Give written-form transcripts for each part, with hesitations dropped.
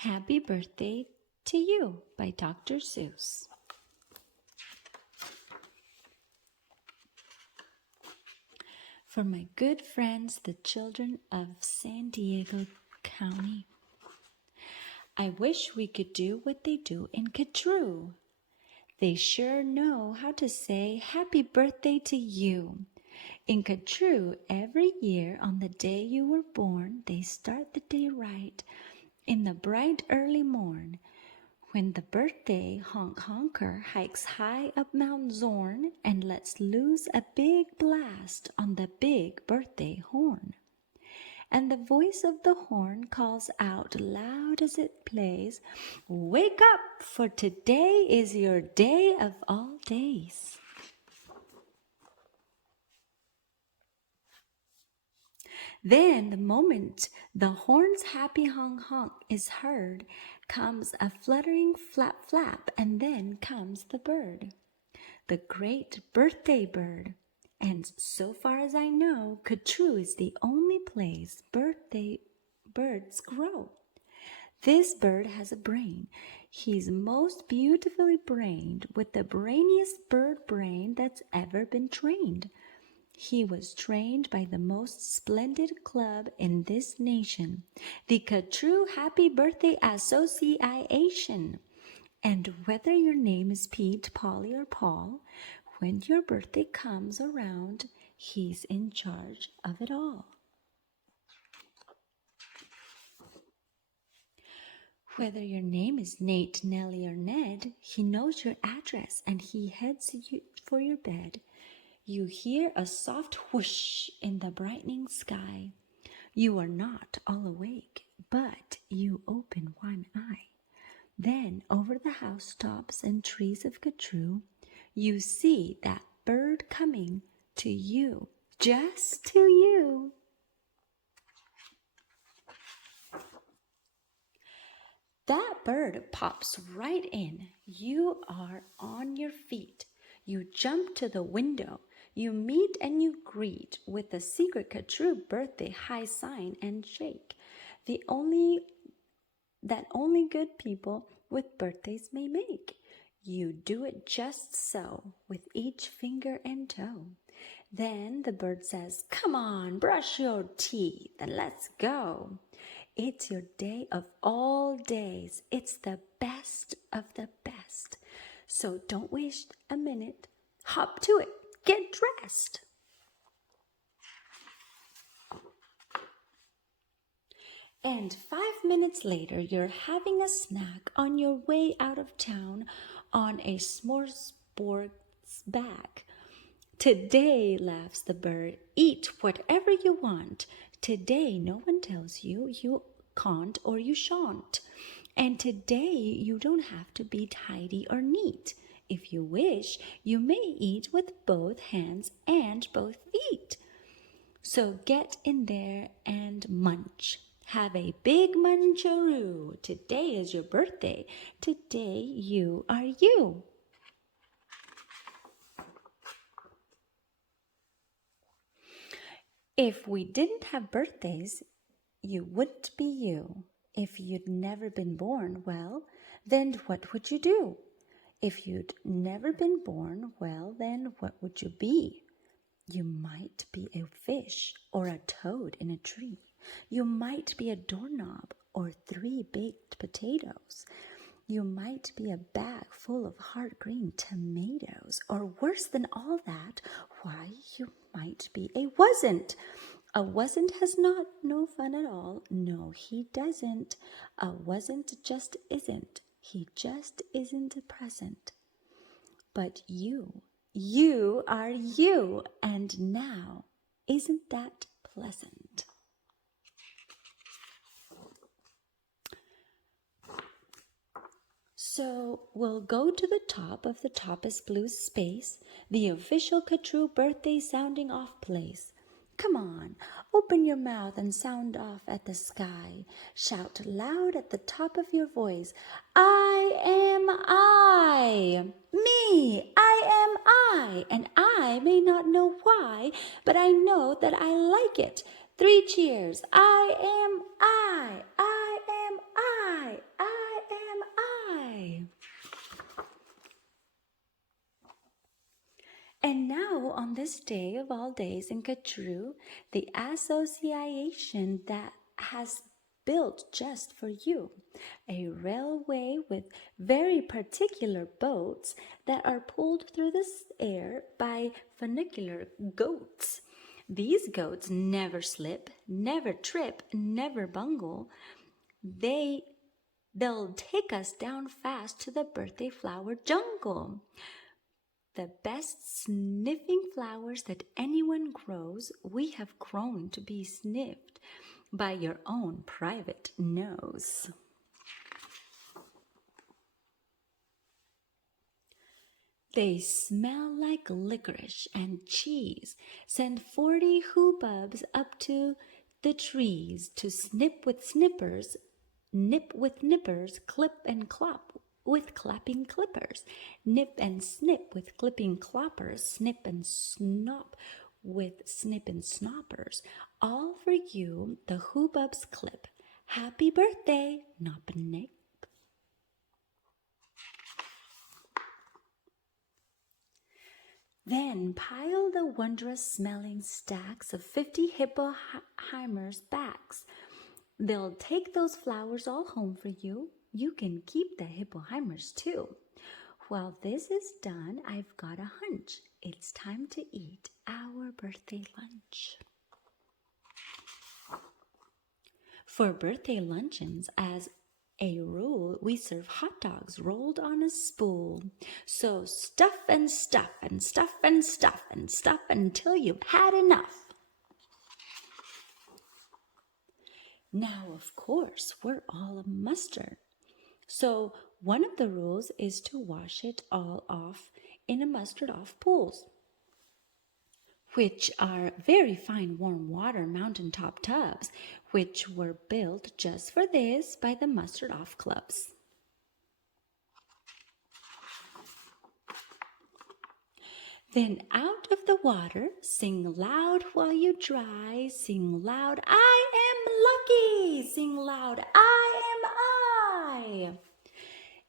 Happy Birthday to You by Dr. Seuss. For my good friends, the children of San Diego County, I wish we could do what they do in Cadru. They sure know how to say happy birthday to you. In Cadru, every year on the day you were born, they start the day right in the bright early morn, when the birthday honker hikes high up Mount Zorn and lets loose a big blast on the big birthday horn. And the voice of the horn calls out loud as it plays, "Wake up, for today is your day of all days." Then, the moment the horn's happy honk is heard, comes a fluttering flap flap, and then comes the bird, the great birthday bird. And so far as I know, Cadru is the only place birthday birds grow. This bird has a brain. He's most beautifully brained, with the brainiest bird brain that's ever been trained. He was trained by the most splendid club in this nation, the Cadru Happy Birthday Association. And whether your name is Pete, Polly, or Paul, when your birthday comes around, he's in charge of it all. Whether your name is Nate, Nellie, or Ned, he knows your address and he heads you for your bed. You hear a soft whoosh in the brightening sky. You are not all awake, but you open one eye. Then over the housetops and trees of Cadru, you see that bird coming to you, just to you. That bird pops right in. You are on your feet. You jump to the window. You meet and you greet with the secret Cadru birthday high sign and shake, that only good people with birthdays may make. You do it just so, with each finger and toe. Then the bird says, "Come on, brush your teeth and let's go. It's your day of all days. It's the best of the best. So don't waste a minute. Hop to it. Get dressed." And 5 minutes later, you're having a snack on your way out of town on a smorgasbord's back. "Today," laughs the bird, "eat whatever you want. Today, no one tells you you can't or you shan't. And today, you don't have to be tidy or neat. If you wish, you may eat with both hands and both feet. So get in there and munch. Have a big muncharoo. Today is your birthday. Today you are you." If we didn't have birthdays, you wouldn't be you. If you'd never been born, well, then what would you do? If you'd never been born, well, then what would you be? You might be a fish or a toad in a tree. You might be a doorknob or 3 baked potatoes. You might be a bag full of hard green tomatoes. Or worse than all that, why, you might be a wasn't. A wasn't has no fun at all. No, he doesn't. A wasn't just isn't. He just isn't present. But you are you, and now, isn't that pleasant? So we'll go to the top of the Toppest Blue space, the official Cadru birthday sounding off place. Come on, open your mouth and sound off at the sky. Shout loud at the top of your voice, "I am I, me, I am I, and I may not know why, but I know that I like it. 3 cheers, I am I, I am I, And now, on this day of all days in Kachru, the association that has built just for you a railway with very particular boats that are pulled through the air by funicular goats. These goats never slip, never trip, never bungle. They'll take us down fast to the birthday flower jungle. The best sniffing flowers that anyone grows, we have grown to be sniffed by your own private nose. They smell like licorice and cheese. Send 40 hoobubs up to the trees to snip with snippers, nip with nippers, clip and clop with clapping clippers, nip and snip with clipping cloppers, snip and snop with snip and snoppers. All for you the hoobubs clip. Happy birthday, Nop-a-Nick. Then pile the wondrous-smelling stacks of 50 hippoheimers' backs. They'll take those flowers all home for you. You can keep the hippoheimers too. While this is done, I've got a hunch. It's time to eat our birthday lunch. For birthday luncheons, as a rule, we serve hot dogs rolled on a spool. So stuff and stuff and stuff and stuff and stuff until you've had enough. Now, of course, we're all a mustard. So one of the rules is to wash it all off in a mustard-off pools, which are very fine warm water mountaintop tubs, which were built just for this by the mustard-off clubs. Then out of the water, sing loud while you dry, sing loud, I am lucky, sing loud, I am I.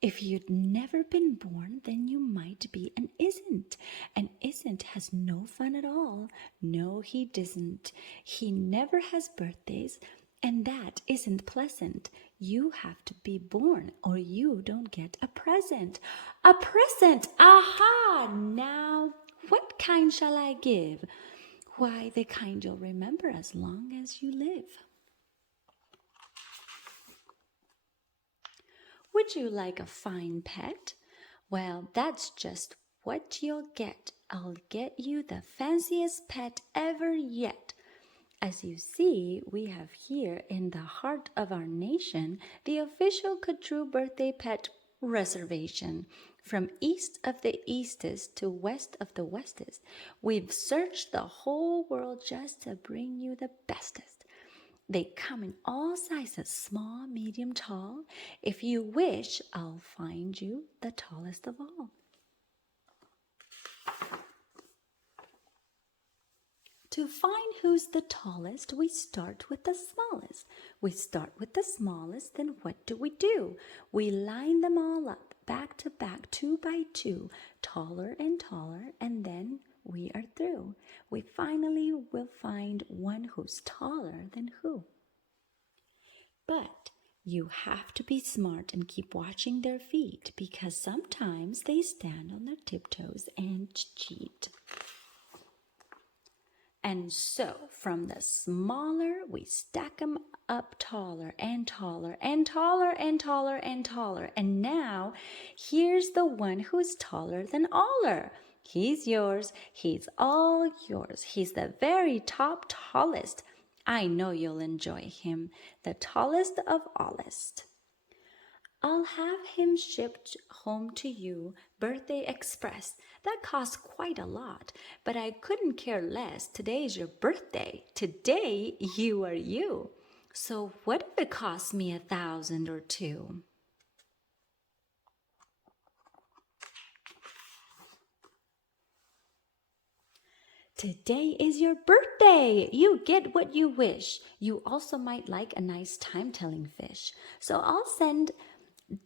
If you'd never been born, then you might be an isn't. An isn't has no fun at all. No, he doesn't. He never has birthdays, and that isn't pleasant. You have to be born or you don't get a present. A present! Aha! Now, what kind shall I give? Why, the kind you'll remember as long as you live. Would you like a fine pet? Well, that's just what you'll get. I'll get you the fanciest pet ever yet. As you see, we have here in the heart of our nation the official Kachru birthday pet reservation. From east of the eastest to west of the westest, we've searched the whole world just to bring you the bestest. They come in all sizes, small, medium, tall. If you wish, I'll find you the tallest of all. To find who's the tallest, we start with the smallest. We start with the smallest, then what do? We line them all up, back to back, 2 by 2, taller and taller, and then we are through. We finally will find one who's taller than who. But you have to be smart and keep watching their feet, because sometimes they stand on their tiptoes and cheat. And so from the smaller, we stack them up taller and taller and taller and taller and taller. And now here's the one who's taller than aller. He's yours. He's all yours. He's the very top tallest. I know you'll enjoy him, the tallest of allest. I'll have him shipped home to you, birthday express. That costs quite a lot, but I couldn't care less. Today's your birthday. Today you are you. So what if it costs me 1,000 or 2? Today is your birthday. You get what you wish. You also might like a nice time-telling fish. So I'll send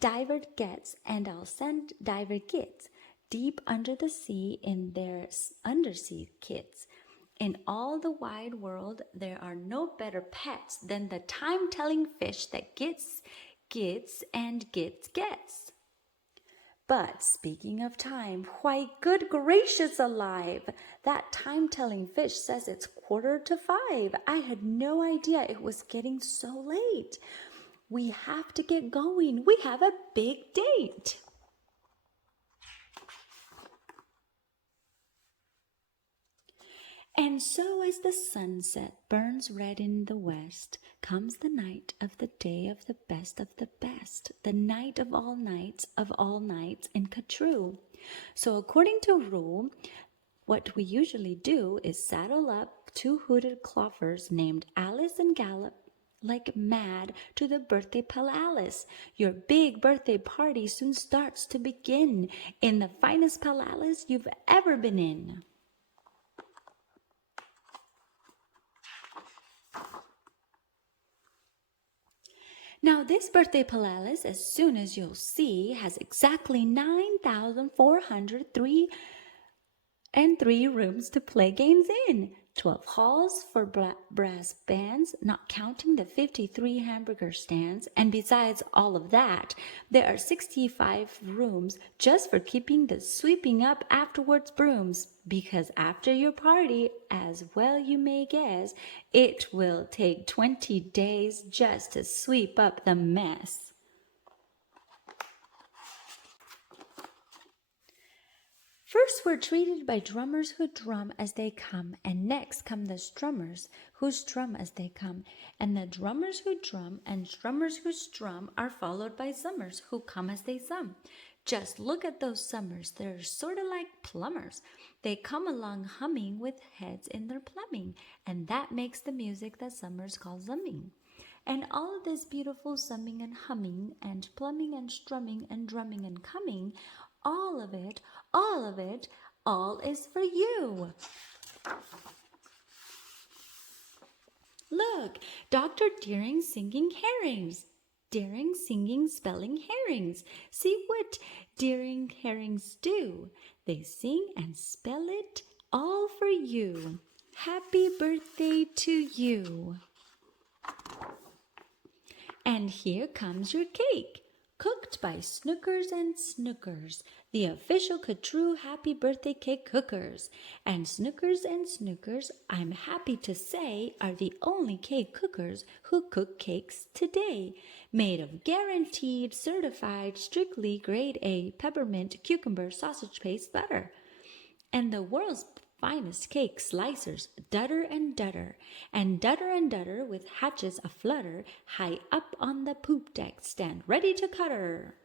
Diver Gets and I'll send Diver Gets. deep under the sea in their undersea kits. In all the wide world, there are no better pets than the time-telling fish that gets, and gets. But speaking of time, why, good gracious alive! That time-telling fish says it's 4:45. I had no idea it was getting so late. We have to get going. We have a big date. And so as the sunset burns red in the west, comes the night of the day of the best, the night of all nights in Katru. So according to rule, what we usually do is saddle up two hooded cloffers named Alice and Gallop like mad to the birthday palace. Your big birthday party soon starts to begin in the finest palace you've ever been in. Now this birthday palace, as soon as you'll see, has exactly 9,403 rooms to play games in, 12 halls for brass bands, not counting the 53 hamburger stands, and besides all of that, there are 65 rooms just for keeping the sweeping up afterwards brooms, because after your party, as well you may guess, it will take 20 days just to sweep up the mess. First, we're treated by drummers who drum as they come, and next come the strummers who strum as they come, and the drummers who drum and strummers who strum are followed by summers who come as they sum. Just look at those summers. They're sort of like plumbers. They come along humming with heads in their plumbing, and that makes the music that summers call zumming. And all of this beautiful summing and humming and plumbing and strumming and drumming and coming, all of it, all is for you. Look, Dr. Deering singing herrings. Deering singing spelling herrings. See what Deering herrings do. They sing and spell it all for you. Happy birthday to you. And here comes your cake, cooked by Snookers and Snookers, the official Katru Happy Birthday Cake cookers. And Snookers, I'm happy to say, are the only cake cookers who cook cakes today, made of guaranteed, certified, strictly grade A peppermint cucumber sausage paste butter. And the world's finest cake slicers, dutter and dutter with hatches aflutter, high up on the poop deck, stand ready to cutter.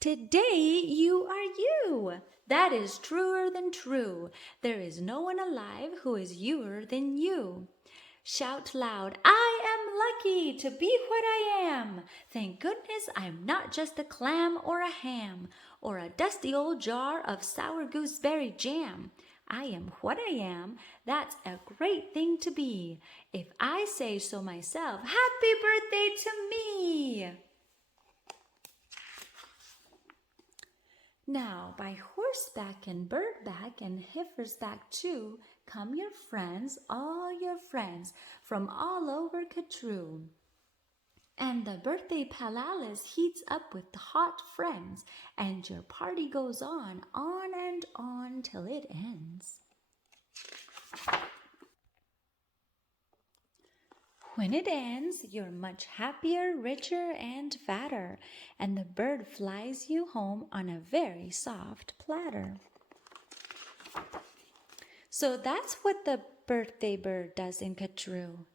Today you are you. That is truer than true. There is no one alive who is youer than you. Shout loud, I am lucky to be what I am. Thank goodness I'm not just a clam or a ham or a dusty old jar of sour gooseberry jam. I am what I am. That's a great thing to be. If I say so myself, happy birthday to me. Now, by horseback and birdback and heifer's back too, come your friends, all your friends, from all over Katru. And the birthday palace heats up with hot friends, and your party goes on and on till it ends. When it ends, you're much happier, richer, and fatter, and the bird flies you home on a very soft platter. So that's what the birthday bird does in Katru.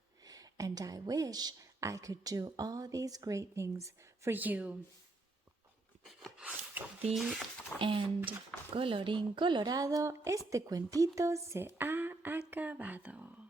And I wish I could do all these great things for you. The end. Colorín colorado, este cuentito se ha acabado.